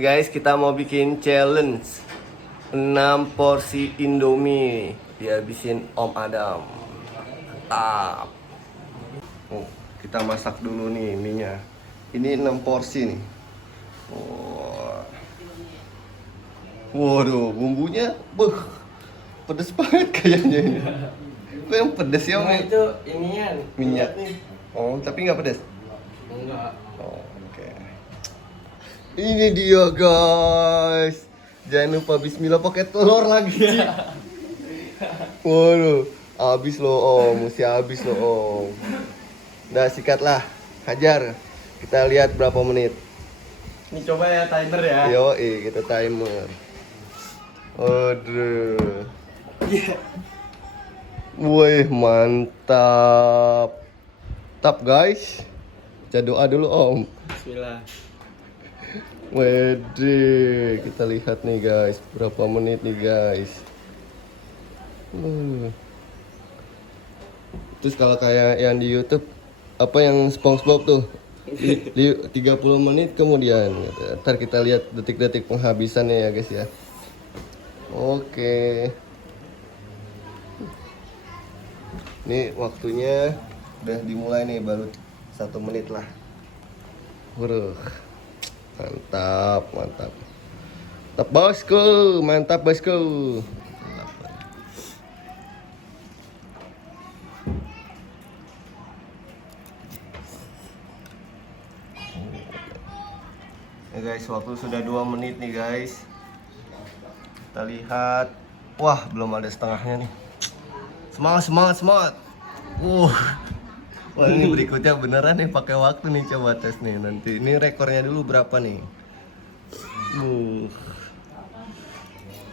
Guys, kita mau bikin challenge 6 porsi Indomie dihabisin Om Adam. Mantap. Oh, kita masak dulu nih minyak. Ini 6 porsi nih. Oh. Waduh, bumbunya pedes banget kayaknya ini. Kok yang pedes ya, Om? Itu inian Minyak nih. Oh, tapi nggak pedes? enggak. Oh, oke. Ini dia guys. Jangan lupa bismillah pakai telur lagi. Waduh, habis loh Om, mesti habis loh Om. Udah sikatlah, hajar. Kita lihat berapa menit. Ini coba ya timer ya. Yo, kita timer. Aduh. Wih, mantap. Tap guys. Kita doa dulu Om. Bismillah. Wede, kita lihat nih guys, berapa menit nih guys. Terus kalau kayak yang di YouTube, apa yang SpongeBob tuh, 30 menit kemudian. Ntar kita lihat detik-detik penghabisannya ya guys ya. Oke. Nih waktunya udah dimulai nih, baru 1 menit lah. Waduh. Mantap, mantap. Mantap bosku, mantap bosku. Ya guys, waktu sudah 2 menit nih guys. Kita lihat. Wah, belum ada setengahnya nih. Semangat, semangat, semangat. Wah, ini berikutnya beneran nih pakai waktu nih, coba tes nih nanti. Ini rekornya dulu berapa nih?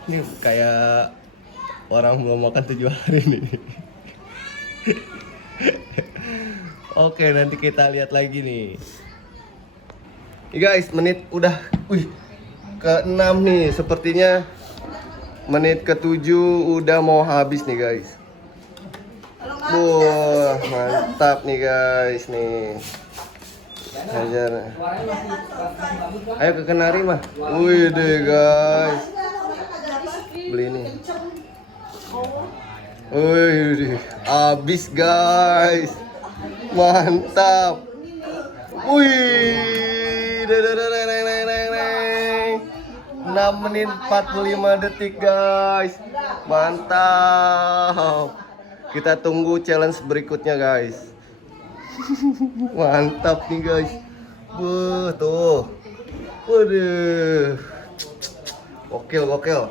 Ini kayak orang belum makan 7 hari nih. Oke, nanti kita lihat lagi nih. Nih guys, menit udah ke-6 nih. Sepertinya menit ke-7 udah mau habis nih guys. Wah, mantap nih guys nih. Hajar. Ayo ke Kenari mah. Wih deh guys. Beli nih. Wih deh. Habis guys. Mantap. Wih. 6 menit 45 detik guys. Mantap. Kita tunggu challenge berikutnya guys. Mantap nih guys. Tuh. Waduh. Gokil, gokil.